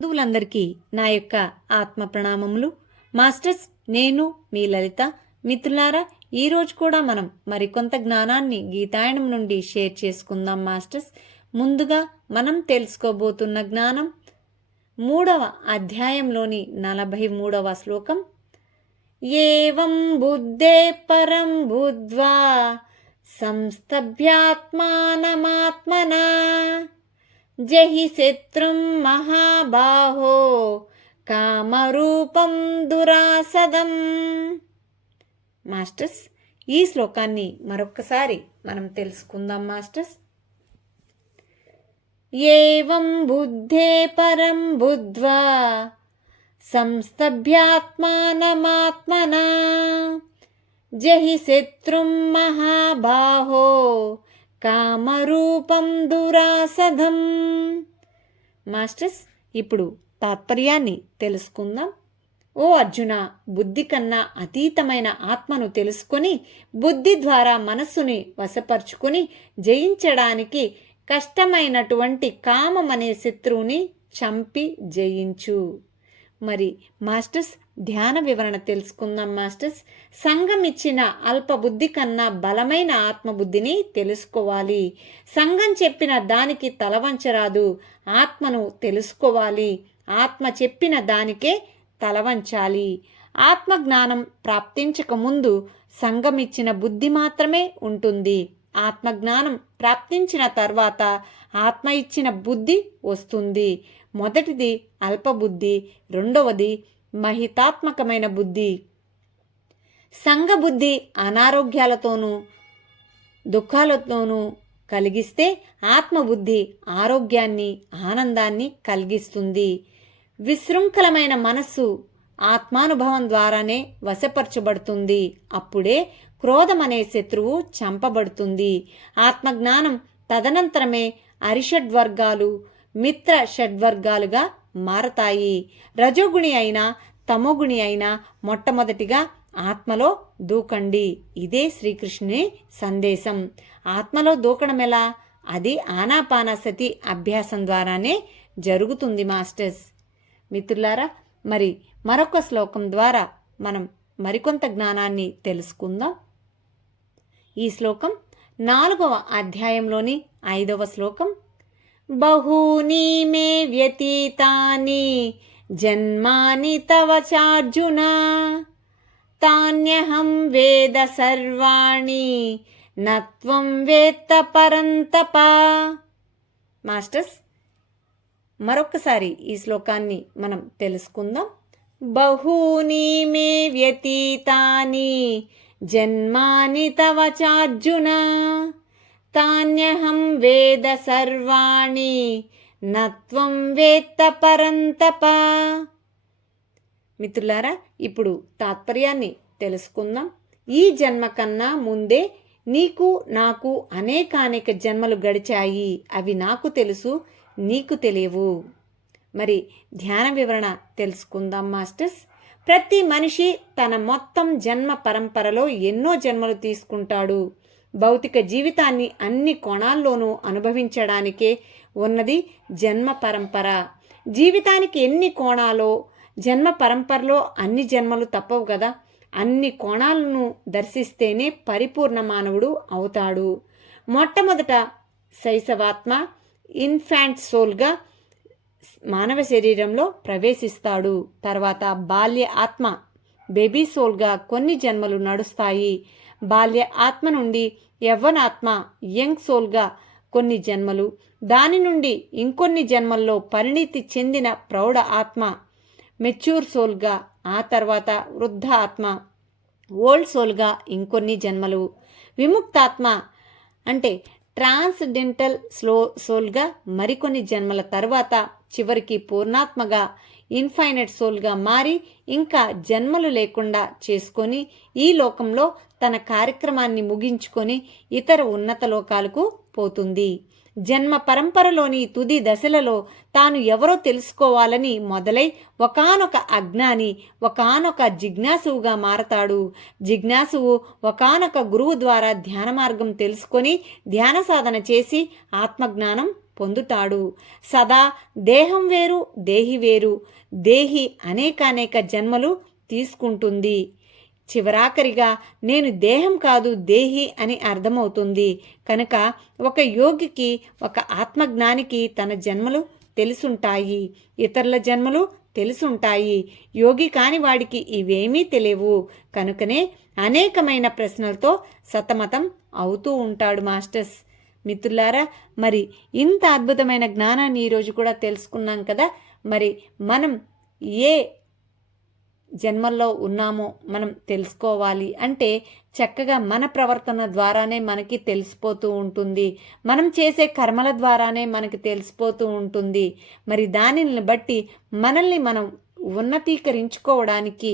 బంధువులందరికీ నా యొక్క ఆత్మ ప్రణామములు. మాస్టర్స్, నేను మీ లలిత. మిత్రులారా, ఈరోజు కూడా మనం మరికొంత జ్ఞానాన్ని గీతాయనం నుండి షేర్ చేసుకుందాం మాస్టర్స్. ముందుగా మనం తెలుసుకోబోతున్న జ్ఞానం 3వ అధ్యాయంలోని 43వ శ్లోకం. ఏవం బుద్ధే పరం బుద్ధ్వా సంస్తభ్యాత్మానమాత్మనా జహి శత్రుం మహాబాహో కామరూపం దురాసదం. మాస్టర్స్, ఈ శ్లోకాన్ని మరొక్కసారి మనం తెలుసుకుందాం మాస్టర్స్. ఏవం బుద్ధే పరం బుద్ధ్వా సంస్తభ్యాత్మానమాత్మనా జహి శత్రుం మహాబాహో కామరూపం దురాసదం. మాస్టర్స్, ఇప్పుడు తాత్పర్యాన్ని తెలుసుకుందాం. ఓ అర్జున, బుద్ధి కన్నా అతీతమైన ఆత్మను తెలుసుకొని బుద్ధి ద్వారా మనస్సుని వశపరుచుకొని జయించడానికి కష్టమైనటువంటి కామం అనే శత్రువుని చంపి జయించు. మరి మాస్టర్స్, ధ్యాన వివరణ తెలుసుకుందాం మాస్టర్స్. సంఘం ఇచ్చిన అల్ప బుద్ధి కన్నా బలమైన ఆత్మబుద్ధిని తెలుసుకోవాలి. సంఘం చెప్పిన దానికి తలవంచరాదు, ఆత్మను తెలుసుకోవాలి. ఆత్మ చెప్పిన దానికే తలవంచాలి. ఆత్మజ్ఞానం ప్రాప్తించక ముందు సంఘం ఇచ్చిన బుద్ధి మాత్రమే ఉంటుంది. ఆత్మజ్ఞానం ప్రాప్తించిన తర్వాత ఆత్మ ఇచ్చిన బుద్ధి వస్తుంది. మొదటిది అల్పబుద్ధి, రెండవది మహితాత్మకమైన బుద్ధి. సంఘబుద్ధి అనారోగ్యాలతోనూ దుఃఖాలతోనూ కలిగిస్తే ఆత్మబుద్ధి ఆరోగ్యాన్ని, ఆనందాన్ని కలిగిస్తుంది. విశృంఖలమైన మనస్సు ఆత్మానుభవం ద్వారానే వశపరచబడుతుంది. అప్పుడే క్రోధం అనే శత్రువు చంపబడుతుంది. ఆత్మజ్ఞానం తదనంతరమే అరిషడ్వర్గాలు, మిత్ర షడ్వర్గాలుగా మారతాయి. రజోగుణి అయినా తమోగుణి అయినా మొట్టమొదటిగా ఆత్మలో దూకండి. ఇదే శ్రీకృష్ణుని సందేశం. ఆత్మలో దూకడం ఎలా? అది ఆనాపానసతి అభ్యాసం ద్వారానే జరుగుతుంది మాస్టర్స్. మిత్రులారా, మరి మరొక శ్లోకం ద్వారా మనం మరికొంత జ్ఞానాన్ని తెలుసుకుందాం. ఈ శ్లోకం 4వ అధ్యాయంలోని 5వ శ్లోకం. బహూని మే వ్యతీతాని జన్మాని తవ చార్జున తాన్యహం వేద సర్వాణి నత్వం వేత్త పరంతప. మాస్టర్స్, మరొక్కసారి ఈ శ్లోకాన్ని మనం తెలుసుకుందాం. బహూని మే వ్యతీతాని జన్మాని తవ చార్జున తాన్యహం వేద సర్వాణి నత్వం వేత్త పరంతప. మిత్రులారా, ఇప్పుడు తాత్పర్యాన్ని తెలుసుకుందాం. ఈ జన్మ కన్నా ముందే నీకు నాకు అనేకానేక జన్మలు గడిచాయి. అవి నాకు తెలుసు, నీకు తెలియవు. మరి ధ్యాన వివరణ తెలుసుకుందాం మాస్టర్స్. ప్రతి మనిషి తన మొత్తం జన్మ పరంపరలో ఎన్నో జన్మలు తీసుకుంటాడు. భౌతిక జీవితాన్ని అన్ని కోణాల్లోనూ అనుభవించడానికే ఉన్నది జన్మ పరంపర. జీవితానికి ఎన్ని కోణాలో జన్మ పరంపరలో అన్ని జన్మలు తప్పవు కదా. అన్ని కోణాలను దర్శిస్తేనే పరిపూర్ణ మానవుడు అవుతాడు. మొట్టమొదట శైశవాత్మ, ఇన్ఫాంట్ సోల్గా మానవ శరీరంలో ప్రవేశిస్తాడు. తర్వాత బాల్య ఆత్మ, బేబీ సోల్గా కొన్ని జన్మలు నడుస్తాయి. బాల్య ఆత్మ నుండి యవ్వనాత్మ, యంగ్ సోల్గా కొన్ని జన్మలు, దాని నుండి ఇంకొన్ని జన్మల్లో పరిణితి చెందిన ప్రౌఢ ఆత్మ, మెచ్యూర్ సోల్గా, ఆ తర్వాత వృద్ధ ఆత్మ, ఓల్డ్ సోల్గా ఇంకొన్ని జన్మలు, విముక్తాత్మ అంటే ట్రాన్స్డెంటల్ సోల్గా మరికొన్ని జన్మల తర్వాత చివరికి పూర్ణాత్మగా ఇన్ఫైనైట్ సోల్గా మారి ఇంకా జన్మలు లేకుండా చేసుకొని ఈ లోకంలో తన కార్యక్రమాన్ని ముగించుకొని ఇతర ఉన్నత లోకాలకు పోతుంది. జన్మ పరంపరలోని తుది దశలలో తాను ఎవరో తెలుసుకోవాలని మొదలై ఒకానొక అజ్ఞాని ఒకానొక జిజ్ఞాసువుగా మారతాడు. జిజ్ఞాసువు ఒకానొక గురువు ద్వారా ధ్యాన మార్గం తెలుసుకొని ధ్యాన సాధన చేసి ఆత్మజ్ఞానం పొందుతాడు. సదా దేహం వేరు, దేహి వేరు. దేహి అనేకానేక జన్మలు తీసుకుంటుంది. చివరాఖరిగా నేను దేహం కాదు దేహి అని అర్థమవుతుంది. కనుక ఒక యోగికి, ఒక ఆత్మజ్ఞానికి తన జన్మలు తెలుసుంటాయి, ఇతరుల జన్మలు తెలుసుంటాయి. యోగి కాని వాడికి ఇవేమీ తెలియవు. కనుకనే అనేకమైన ప్రశ్నలతో సతమతం అవుతూ ఉంటాడు మాస్టర్స్. మిత్రులారా, మరి ఇంత అద్భుతమైన జ్ఞానాన్ని ఈరోజు కూడా తెలుసుకున్నాం కదా. మరి మనం ఏ జన్మల్లో ఉన్నామో మనం తెలుసుకోవాలి అంటే చక్కగా మన ప్రవర్తన ద్వారానే మనకి తెలిసిపోతూ ఉంటుంది. మనం చేసే కర్మల ద్వారానే మనకి తెలిసిపోతూ ఉంటుంది. మరి దానిని బట్టి మనల్ని మనం ఉన్నతీకరించుకోవడానికి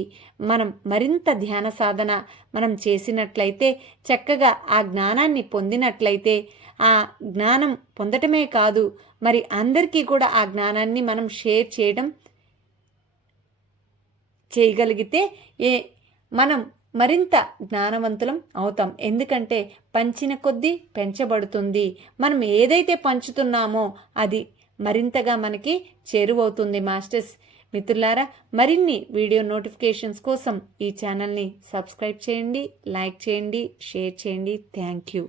మనం మరింత ధ్యాన సాధన మనం చేసినట్లయితే, చక్కగా ఆ జ్ఞానాన్ని పొందినట్లయితే, ఆ జ్ఞానం పొందటమే కాదు మరి అందరికీ కూడా ఆ జ్ఞానాన్ని మనం షేర్ చేయగలిగితే మనం మరింత జ్ఞానవంతులం అవుతాం. ఎందుకంటే పంచిన కొద్దీ పెంచబడుతుంది. మనం ఏదైతే పంచుతున్నామో అది మరింతగా మనకి చేరువవుతుంది మాస్టర్స్. మిత్రులారా, మరిన్ని వీడియో నోటిఫికేషన్స్ కోసం ఈ ఛానల్ని సబ్స్క్రైబ్ చేయండి, లైక్ చేయండి, షేర్ చేయండి. Thank you.